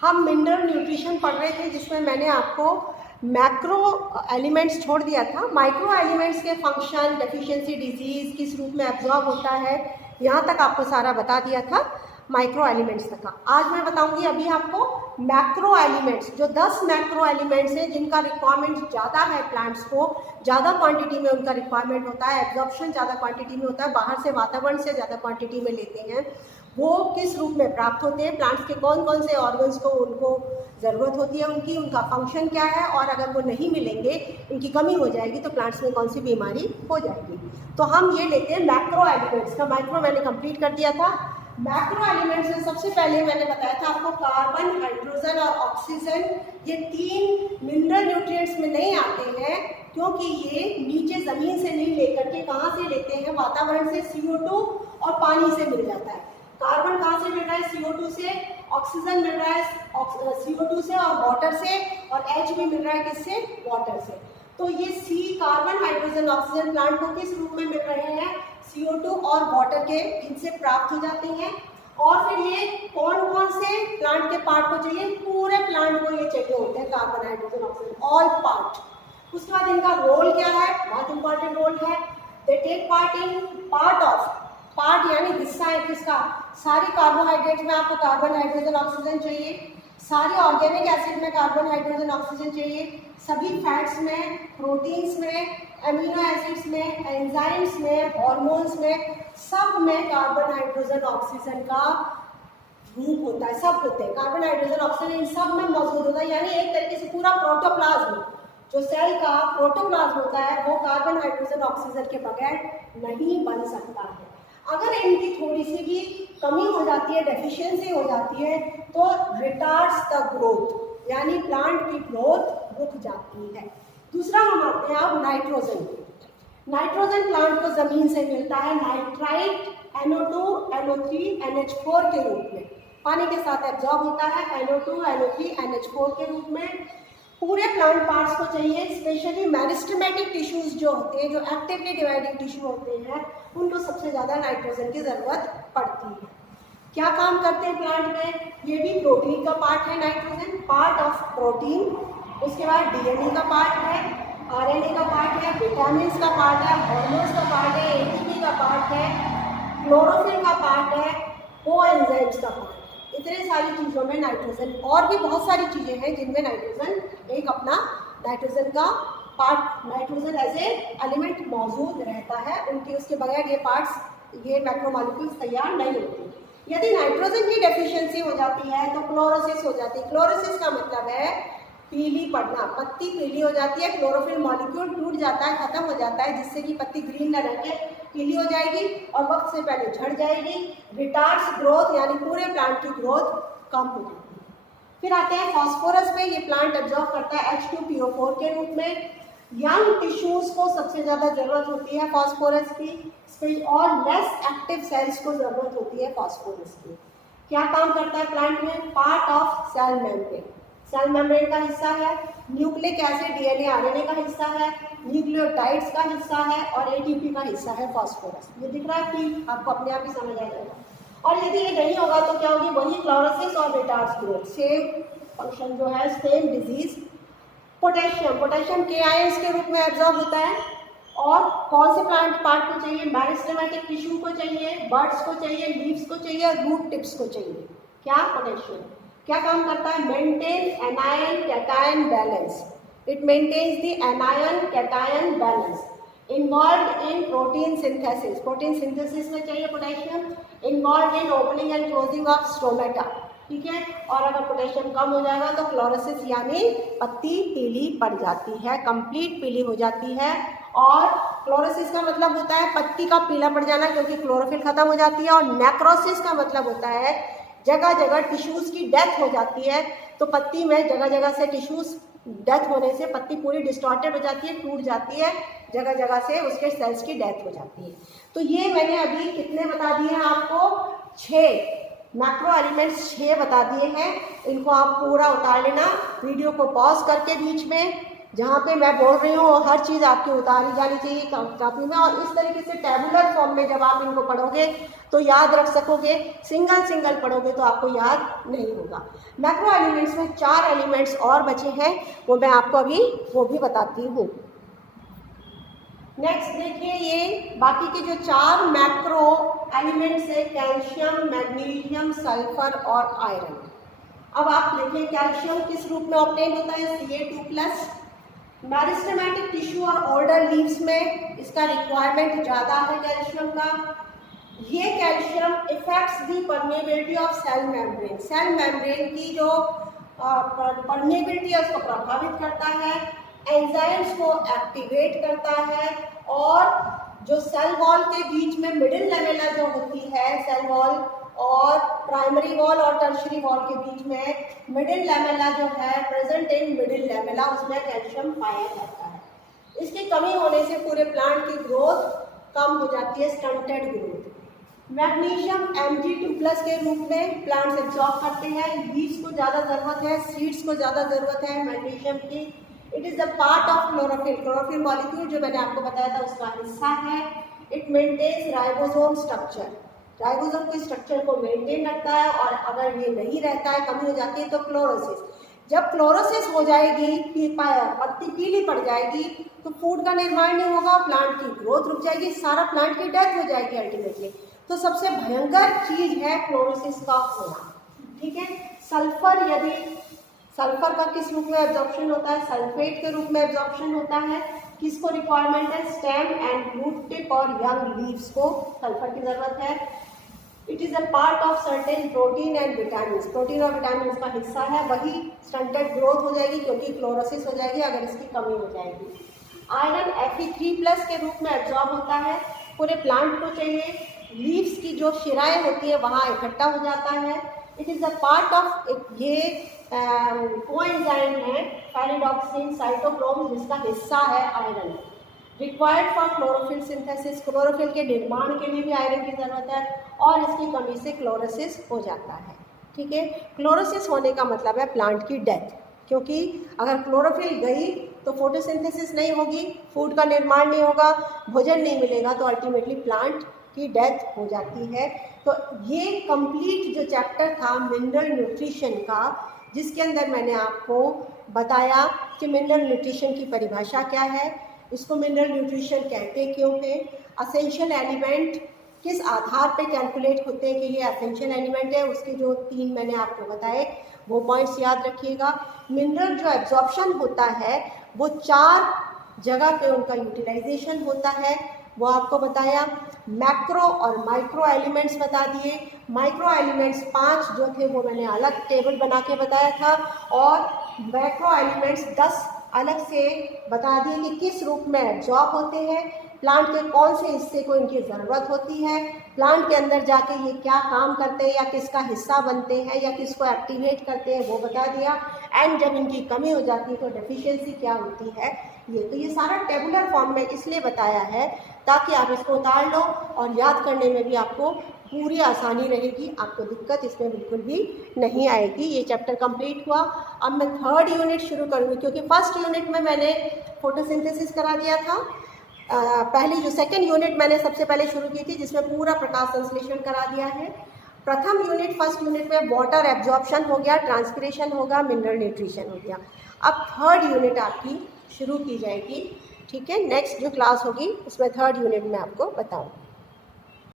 हम mineral nutrition पढ़ रहे थे जिसमें मैंने आपको मैक्रो एलिमेंट्स छोड़ दिया था। माइक्रो एलिमेंट्स के फंक्शन, डेफिशिएंसी, डिजीज किस रूप में एब्जॉर्ब होता है, यहाँ तक आपको सारा बता दिया था माइक्रो एलिमेंट्स तक का। आज मैं बताऊंगी अभी आपको मैक्रो एलिमेंट्स, जो 10 मैक्रो एलिमेंट्स हैं जिनका रिक्वायरमेंट ज़्यादा है, प्लांट्स को ज़्यादा क्वांटिटी में उनका रिक्वायरमेंट होता है, एब्जॉर्प्शन ज़्यादा क्वांटिटी में होता है, बाहर से वातावरण से ज़्यादा क्वांटिटी में लेते हैं, वो किस रूप में प्राप्त होते हैं, प्लांट्स के कौन कौन से ऑर्गन्स को उनको ज़रूरत होती है, उनका फंक्शन क्या है, और अगर वो नहीं मिलेंगे, उनकी कमी हो जाएगी तो प्लांट्स में कौन सी बीमारी हो जाएगी। तो हम ये लेते हैं मैक्रो एलिमेंट्स का। माइक्रो मैंने कंप्लीट कर दिया था। मैक्रो एलिमेंट्स में सबसे पहले मैंने बताया था आपको कार्बन, हाइड्रोजन और ऑक्सीजन, ये 3 मिनरल न्यूट्रिएंट्स में नहीं आते हैं क्योंकि ये नीचे ज़मीन से नहीं लेकर के कहाँ से लेते हैं, वातावरण से, CO2 और पानी से मिल जाता है। कार्बन कहाँ से मिल रहा है, CO2 से, ऑक्सीजन मिल रहा है CO2 से और वाटर से, और H भी मिल रहा है किससे, वाटर से। तो ये C, carbon, hydrogen, oxygen plant को किस रूप में मिल रहे हैं, CO2 और वाटर के इनसे प्राप्त हो जाते हैं। और फिर ये कौन कौन से प्लांट के पार्ट को चाहिए, पूरे प्लांट को ये चाहिए होते हैं, carbon, hydrogen, oxygen, all part. उसके बाद इनका रोल क्या है, बहुत इंपॉर्टेंट रोल है। They take part in part of, part यानी हिस्सा है किसका, सारी कार्बोहाइड्रेट्स में आपको कार्बन, हाइड्रोजन, ऑक्सीजन चाहिए, सारे ऑर्गेनिक एसिड में कार्बन, हाइड्रोजन, ऑक्सीजन चाहिए, सभी फैट्स में, प्रोटीन्स में, अमीनो एसिड्स में, एंजाइम्स में, हार्मोन्स में, सब में कार्बन, हाइड्रोजन, ऑक्सीजन का रूप होता है, सब होते हैं। कार्बन, हाइड्रोजन, ऑक्सीजन इन सब में मौजूद होता है, यानी एक तरीके से पूरा प्रोटोप्लाज्म, जो सेल का प्रोटोप्लाज्म होता है, वो कार्बन, हाइड्रोजन, ऑक्सीजन के बगैर नहीं बन सकता है। अगर इनकी थोड़ी सी भी कमी हो जाती है, डेफिशिएंसी हो जाती है, तो रिटार्ड्स द ग्रोथ, यानी प्लांट की ग्रोथ रुक जाती है। दूसरा हम आते हैं अब नाइट्रोजन। नाइट्रोजन प्लांट को जमीन से मिलता है नाइट्राइट, NO2, NO3, NH4 के रूप में, पानी के साथ एब्जॉर्ब होता है, NO2, NO3, NH4 के रूप में। पूरे प्लांट पार्ट्स को चाहिए, स्पेशली मेरिस्टेमेटिक टिश्यूज जो होते हैं, जो एक्टिवली डिवाइडिंग टिश्यू होते हैं, उनको सबसे ज़्यादा नाइट्रोजन की ज़रूरत पड़ती है। क्या काम करते हैं प्लांट में, ये भी प्रोटीन का पार्ट है नाइट्रोजन, पार्ट ऑफ प्रोटीन। उसके बाद DNA का पार्ट है, RNA का पार्ट है, विटामिन का पार्ट है, हार्मोन्स का पार्ट है, ATP का पार्ट है, क्लोरोफिल का पार्ट है, कोएंजाइम्स का पार्ट है। इतने सारी चीज़ों में नाइट्रोजन, और भी बहुत सारी चीज़ें हैं जिनमें नाइट्रोजन एक अपना नाइट्रोजन का part, nitrogen as a element मौजूद रहता है, उनके उसके बगैर ये पार्ट्स, ये मैक्रोमॉलिक्यूल्स तैयार नहीं होते। यदि नाइट्रोजन की डेफिशिएंसी हो जाती है तो क्लोरोसिस हो जाती है। क्लोरोसिस का मतलब है पीली पड़ना, पत्ती पीली हो जाती है, क्लोरोफिल मॉलिक्यूल टूट जाता है, खत्म हो जाता है, जिससे कि पत्ती ग्रीन न रह के पीली हो जाएगी और वक्त से पहले झड़ जाएगी। रिटार्ड्स ग्रोथ, यानी पूरे प्लांट की ग्रोथ कम हो जाती है। फिर आते हैं फास्फोरस पे, ये प्लांट एब्जॉर्ब करता है H2PO4 के रूप में। यंग टिश्यूज को सबसे ज़्यादा ज़रूरत होती है फास्फोरस की, और लेस एक्टिव सेल्स को ज़रूरत होती है फास्फोरस की। क्या काम करता है प्लांट में, part of cell membrane, cell membrane का हिस्सा है, न्यूक्लिक एसिड, DNA, RNA का हिस्सा है, न्यूक्लियोटाइड्स का हिस्सा है, और ATP का हिस्सा है फास्फोरस। ये दिख रहा है कि आपको अपने आप ही समझ आ जाएगा। और यदि ये नहीं होगा तो क्या होगी, वही क्लोरोसिस और रिटार्ड्स ग्रोथ, सेम फंक्शन जो है, सेम डिजीज। पोटेशियम, पोटेशियम के आयंस के रूप में एब्जॉर्ब होता है, और कौन से प्लांट पार्ट को चाहिए, मेरिस्टेमेटिक टिश्यू को चाहिए, बर्ड्स को चाहिए, लीव्स को चाहिए, रूट टिप्स को चाहिए। क्या, पोटेशियम क्या काम करता है, maintain anion cation balance, it maintains the anion cation balance, involve in protein synthesis, protein synthesis में चाहिए potassium, involve in opening and closing of stomata, ठीक है। और अगर पोटेशियम कम हो जाएगा तो क्लोरोसिस, यानी पत्ती पीली पड़ जाती है, कंप्लीट पीली हो जाती है। और क्लोरोसिस का मतलब होता है पत्ती का पीला पड़ जाना, क्योंकि क्लोरोफिल खत्म हो जाती है। और नेक्रोसिस का मतलब होता है जगह जगह टिश्यूज की डेथ हो जाती है, तो पत्ती में जगह जगह से टिश्यूज डेथ होने से पत्ती पूरी डिस्टॉर्टेड हो जाती है, टूट जाती है, जगह जगह से उसके सेल्स की डेथ हो जाती है। तो ये मैंने अभी कितने बता दिए हैं आपको, 6 मैक्रो एलिमेंट्स 6 बता दिए हैं। इनको आप पूरा उतार लेना, वीडियो को पॉज करके बीच में, जहाँ पे मैं बोल रही हूँ हर चीज़ आपकी उतारी जानी चाहिए कॉपी में, और इस तरीके से टेबुलर फॉर्म में जब आप इनको पढ़ोगे तो याद रख सकोगे। सिंगल सिंगल पढ़ोगे तो आपको याद नहीं होगा। मैक्रो एलिमेंट्स में 4 एलिमेंट्स और बचे हैं, वो मैं आपको अभी वो भी बताती हूँ। नेक्स्ट देखिए, ये बाकी के जो 4 मैक्रो एलिमेंट्स है, कैल्शियम, मैग्नीशियम, सल्फर और आयरन। अब आप देखें कैल्शियम किस रूप में ऑब्टेन होता है, Ca2+। मेरिस्टेमेटिक टिश्यू और ओल्डर लीव्स में इसका रिक्वायरमेंट ज़्यादा है कैल्शियम का। ये calcium effects the permeability of cell membrane, cell membrane की जो परमेबिलिटी है उसको प्रभावित करता है, एंजाइम्स को एक्टिवेट करता है, और जो सेल वॉल के बीच में मिडिल लेमेला जो होती है, सेल वॉल और प्राइमरी वॉल और टर्शियरी वॉल के बीच में मिडिल लेमेला जो है, प्रेजेंट इन मिडिल लेमेला, उसमें कैल्शियम पाया जाता है। इसकी कमी होने से पूरे प्लांट की ग्रोथ कम हो जाती है, स्टंटेड ग्रोथ। मैग्नीशियम Mg2+ के रूप में प्लांट्स एब्जॉर्ब करते हैं, लीव्स को ज़्यादा ज़रूरत है, सीड्स को ज़्यादा ज़रूरत है मैग्नीशियम की। It is a part of chlorophyll, chlorophyll molecule जो मैंने आपको बताया था उसका हिस्सा है। It maintains ribosome structure, ribosome के स्ट्रक्चर को मेंटेन रखता है, और अगर ये नहीं रहता है, कमी हो जाती है, तो क्लोरोसिस, जब क्लोरोसिस हो जाएगी, पत्ती पीली पड़ जाएगी, तो फूड का निर्माण नहीं होगा, प्लांट की ग्रोथ रुक जाएगी, सारा प्लांट की डेथ हो जाएगी अल्टीमेटली। तो सबसे भयंकर चीज है क्लोरोसिस का होना, ठीक है। सल्फर, यदि सल्फर का किस रूप में एब्जॉर्प्शन होता है, सल्फेट के रूप में एब्जॉर्प्शन होता है। किसको रिक्वायरमेंट है, स्टेम एंड रूट टिप और यंग लीव्स को सल्फर की जरूरत है। It is a part of certain protein and vitamin, protein और विटामिन का हिस्सा है, वही स्टंटेड ग्रोथ हो जाएगी क्योंकि क्लोरोसिस हो जाएगी अगर इसकी कमी हो जाएगी। आयरन Fe3+ के रूप में एब्जॉर्ब होता है, पूरे प्लांट को चाहिए, लीव्स की जो शिराएं होती है वहाँ इकट्ठा हो जाता है। It is a part of, ये कोएंजाइम है पैरिडॉक्सिन साइटोक्रोम, जिसका हिस्सा है iron. Required for chlorophyll synthesis, chlorophyll के निर्माण के लिए भी आयरन की ज़रूरत है, और इसकी कमी से क्लोरोसिस हो जाता है, ठीक है। क्लोरोसिस होने का मतलब है प्लांट की डेथ, क्योंकि अगर क्लोरोफिल गई तो फोटोसिंथेसिस नहीं होगी, फूड का निर्माण नहीं होगा, भोजन नहीं मिलेगा, तो अल्टीमेटली प्लांट की डेथ हो जाती है। तो ये कंप्लीट जो चैप्टर था मिनरल न्यूट्रिशन का, जिसके अंदर मैंने आपको बताया कि मिनरल न्यूट्रिशन की परिभाषा क्या है, इसको मिनरल न्यूट्रिशन कहते क्यों हैं, असेंशियल एलिमेंट किस आधार पे कैलकुलेट होते हैं कि ये असेंशियल एलिमेंट है, उसके जो 3 मैंने आपको बताए वो पॉइंट्स याद रखिएगा। मिनरल जो एब्जॉर्प्शन होता है वो 4 जगह पे उनका यूटिलाइजेशन होता है, वो आपको बताया। मैक्रो और माइक्रो एलिमेंट्स बता दिए। माइक्रो एलिमेंट्स 5 जो थे वो मैंने अलग टेबल बना के बताया था, और मैक्रो एलिमेंट्स 10 अलग से बता दिए कि किस रूप में एब्जॉर्ब होते हैं, प्लांट के कौन से हिस्से को इनकी ज़रूरत होती है, प्लांट के अंदर जाके ये क्या काम करते हैं या किसका हिस्सा बनते हैं या किसको एक्टिवेट करते हैं वो बता दिया। एंड जब इनकी कमी हो जाती है तो डेफिशिएंसी क्या होती है, ये सारा टेबुलर फॉर्म में इसलिए बताया है ताकि आप इसको उतार लो और याद करने में भी आपको पूरी आसानी रहेगी, आपको दिक्कत इसमें बिल्कुल भी नहीं आएगी। ये चैप्टर कंप्लीट हुआ। अब मैं 3rd यूनिट शुरू करूँगी, क्योंकि 1st यूनिट में मैंने फोटोसिंथेसिस करा दिया था। पहली जो 2nd यूनिट मैंने सबसे पहले शुरू की थी, जिसमें पूरा प्रकाश संश्लेषण करा दिया है। प्रथम यूनिट 1st यूनिट में वाटर एब्जॉर्प्शन हो गया, ट्रांसपिरेशन होगा, मिनरल न्यूट्रिशन हो गया। अब 3rd यूनिट आपकी शुरू की जाएगी, ठीक है। नेक्स्ट जो क्लास होगी उसमें 3rd यूनिट में आपको बताऊँ।